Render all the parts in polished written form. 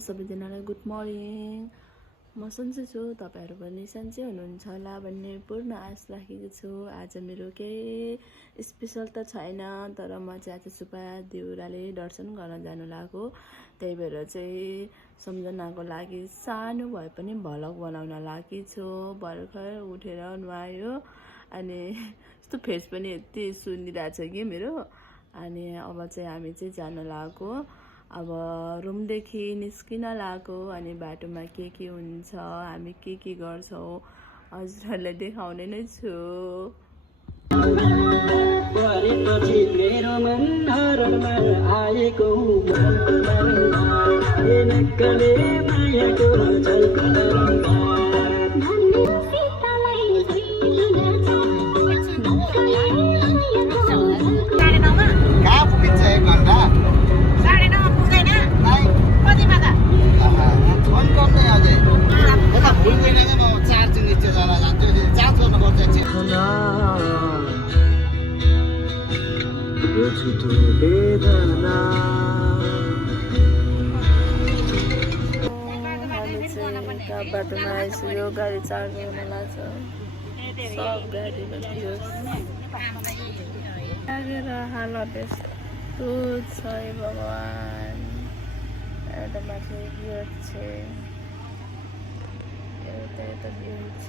सबैजनालाई good morning. म सन्चै छु, तपाईहरु पनि सन्चै हुनुहुन्छ होला भन्ने पूर्ण आश राखेको छु। आज मेरो केही स्पेशल त छैन, तर म चाहिँ आज सुपा देउराले दर्शन गर्न जानु लागेको। त्यही भएर चाहिँ सम्झनाको लागि सानो भए पनि भ्लग बनाउन लागि छु। भर्खर उठेर नुहायो अनि यस्तो फेस पनि यति सुनिरहेछ कि मेरो। अनि अब चाहिँ हामी चाहिँ जान लागेको। अब रुमदेखि निस्किन लागेको अनि बाटोमा के हुन्छ, हामी के गर्छौं हजुरहरुलाई देखाउने नै छु। बाटोमा आइसक्यो, गाडी चार्ज गर्न लाग्छ। सब गाडीमा लागेर हालत यस्तो छ भगवान। एउटा माथि गेट छ, एउटा गेट छ।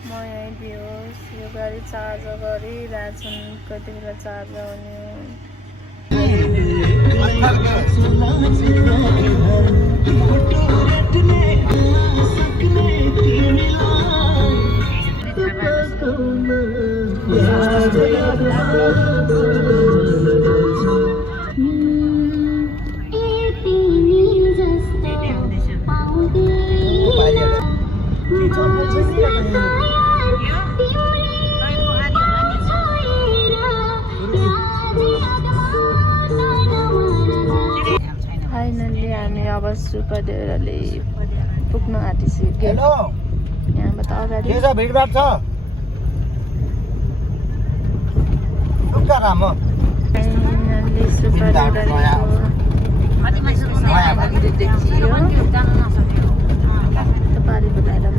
म यहीँ दियोस्, यो गाडी चार्ज गरिरहेछन्, कति बेला चार्ज आउने फाइनली हामी अब सुपा देउराले पुग्न आँटिसक्यो। यहाँबाट अगाडि भिडभाड छ। फाइनली सुपा मन्दिर देखियो। पारी बनाएर म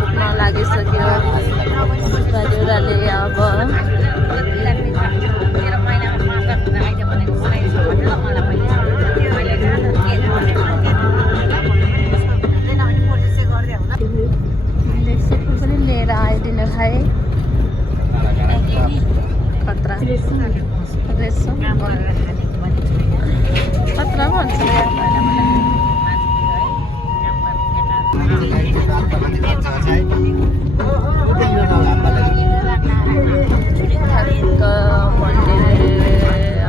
पुग्न लागिसक्यो सुपा देउराले। अब पनि लिएर आइदिनु खाए खतरा खतरा भन्छ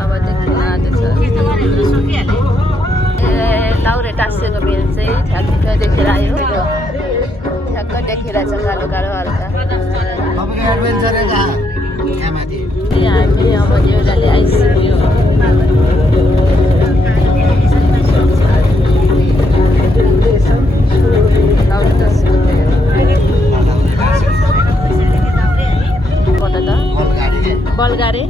अब देखिन आँटेछ। लाउरे टाँसेको बेल चाहिँ ठ्याक्क देखेर आयो, ठ्याक्क देखेर छ कालो कालो हल्का। हामी अब देउराले आइसक्यो। बलगारे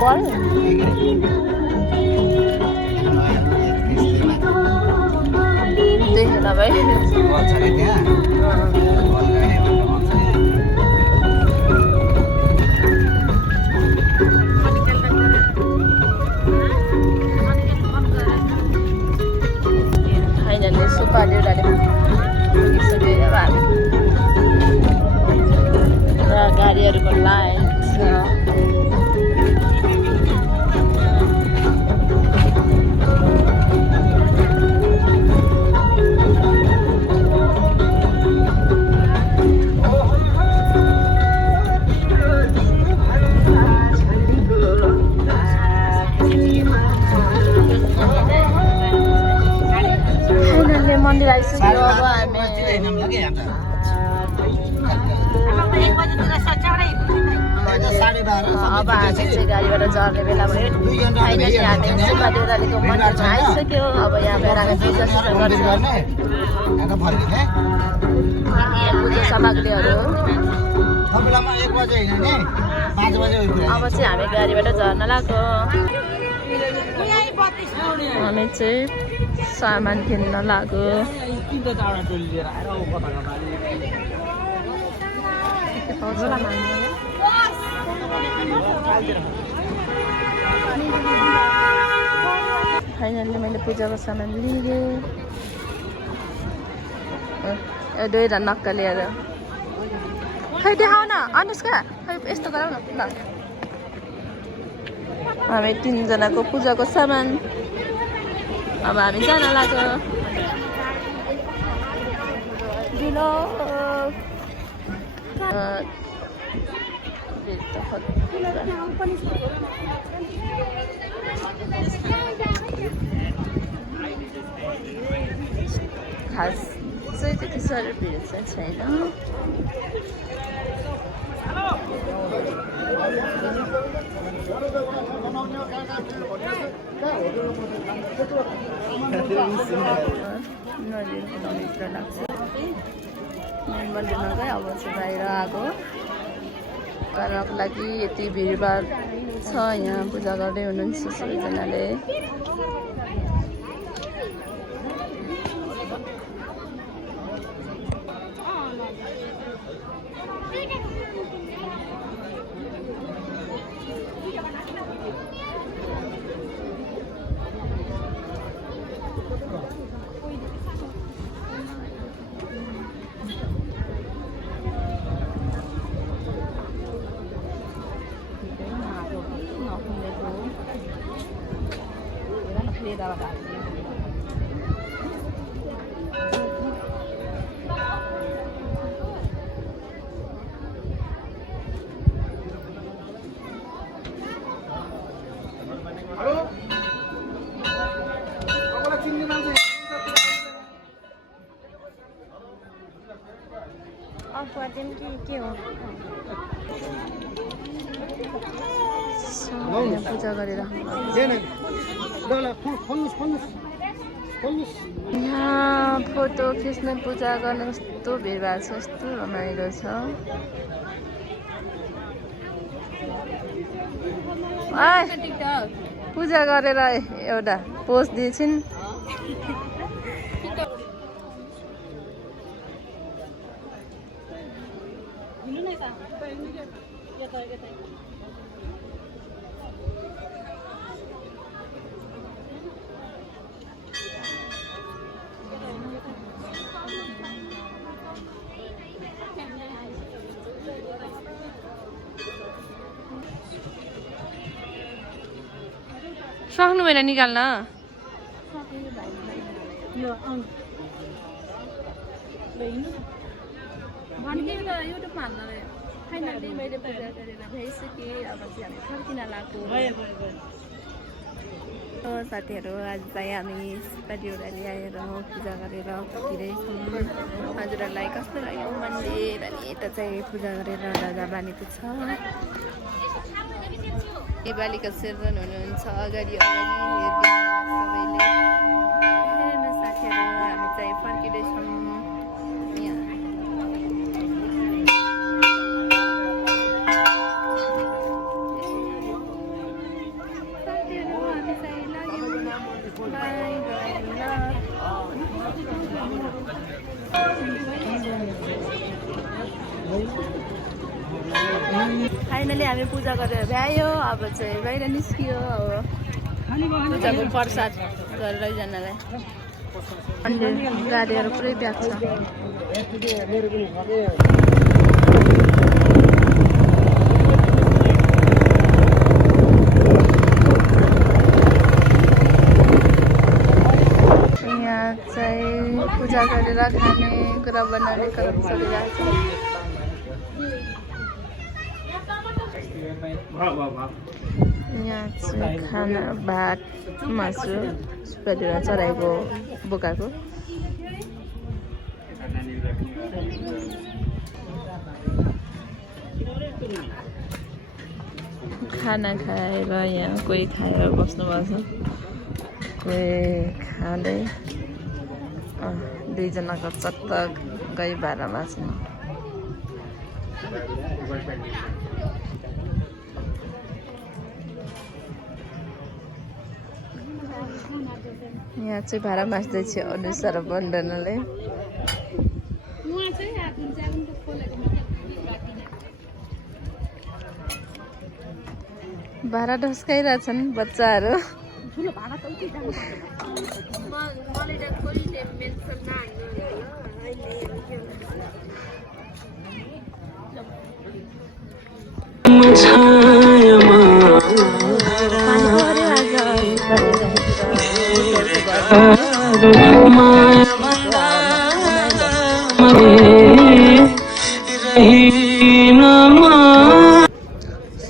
बल देखेन भाइ। फाइनली सुपा देउराले पुगिसक्यो र गाडीहरूको लाइन छ। बजी आइसक्यो अब हामी अब हामी चाहिँ गाडीबाट झर्ने बेला भयो फाइनली हामी सुब्बा देउरालीको मन्दिरमा आइसक्यो अब यहाँ गएर हामी पूजा गर्छ पूजा सामग्रीहरू अब चाहिँ हामी गाडीबाट झर्न लाग्यो हामी चाहिँ सामान किन्न लाग्यो फाइनली मैले पूजाको सामान लिएँ दुईवटा नक्का लिएर खै देखाउ न अनुष्का खै यस्तो गरौँ न ल हामी तीनजनाको पूजाको सामान अब हामी जान लाग्यो ढिलो खास चाहिँ त्यति साह्रो भिड चाहिँ छैन नदीभित्र लाग्छ मेन मन्दिरमा गएँ अब चाहिँ बाहिर आएको गर्नको लागि यति भिडभाड छ यहाँ पूजा गर्दै हुनुहुन्छ सबैजनाले के हो पूजा गरेर यहाँ फोटो खिच्ने पूजा गर्ने कस्तो भिडभाड छ कस्तो रमाइलो छ पूजा गरेर एउटा पोस्ट दिएछिन् सक्नु भएन निकाल्न युट्युबमा हाल्न फाइनली मैले पूजा गरेर भइसकेँ अब चाहिँ हामी फर्किन लाग्यो साथीहरू आज चाहिँ हामी देउराली आएर पूजा गरेर फर्किँदैछौँ हजुरहरूलाई कस्तो लाग्यो मन्दिर अनि यता चाहिँ पूजा गरेर राजा बानीको छ दिवालीको सेवन हुनुहुन्छ अगाडि हेरिदिनु सबैले हेर्नु साथीहरू हामी चाहिँ फर्किँदैछौँ फाइनली हामी पूजा गरेर भ्यायो अब चाहिँ बाहिर निस्कियो अब पूजाको प्रसाद गरेर लैजानलाई गाडीहरू पुरै ब्याग छ यहाँ चाहिँ पूजा गरेर खाने कुरा बनाउने क्रम चलिरहेको छ यहाँ चाहिँ खाना भात मासु सुब्बा देउरा चढाएको बोकाको खाना खाएर यहाँ कोही खाएर बस्नुभएको छ, कोही खाँदै दुईजनाको चत्तकै भाडामा छ। यहाँ चाहिँ भाडा मास्दैछ अनुसा र बन्धनले। भाडा ढस्काइरहेछन् बच्चाहरू।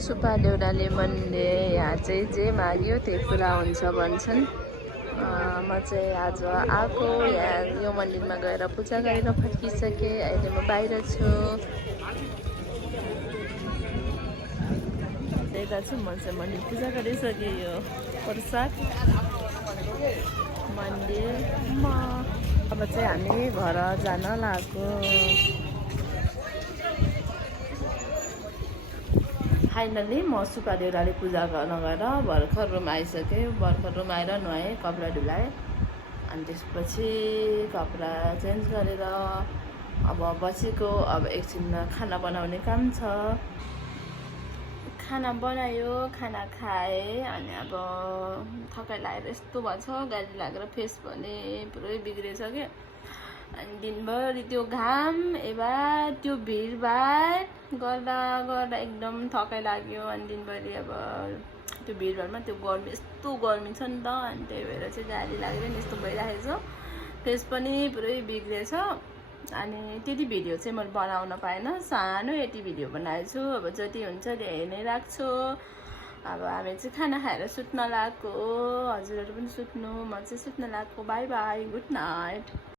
सुब्बा देउराले मनले यहाँ चाहिँ जे माग्यो त्यही पुरा हुन्छ भन्छन्। म चाहिँ आज आएको यहाँ यो मन्दिरमा गएर पूजा गरेर फर्किसकेँ। अहिले म बाहिर छु। त्यता छु म चाहिँ मन्दिर पूजा गरिसकेँ। यो प्रसाद मन्दिरमा अब चाहिँ हामी घर जान लाग्यो। फाइनली म सुब्बा देउराले पूजा गर्न गएर भर्खर रुम आइसकेँ। भर्खर रुम आएर नुहाएँ, कपडा धुलाएँ, अनि त्यसपछि कपडा चेन्ज गरेर अब बसेको। अब एकछिनमा खाना बनाउने काम छ। खाना बनायो, खाना खाएँ, अनि अब थकाइ लागेर यस्तो भएछ। गाडी लागेर फेस पनि पुरै बिग्रेछ क्या। अनि दिनभरि त्यो घाम एबार त्यो भिडभाड गर्दा गर्दा एकदम थकाइ लाग्यो। अनि दिनभरि अब त्यो भिडभाडमा त्यो गर्मी, यस्तो गर्मी छ नि त। अनि त्यही भएर चाहिँ गाडी लागेर नि यस्तो भइरहेको छ। फेस पनि पुरै बिग्रेछ। अनि त्यति भिडियो चाहिँ मैले बनाउन पाएन, सानो यति भिडियो बनाएको छु। अब जति हुन्छ त्यही नै राख्छु। अब हामी चाहिँ खाना खाएर सुत्न लाग्यो। हजुरहरू पनि सुत्नु, म चाहिँ सुत्न लाग्यो। By by, good night.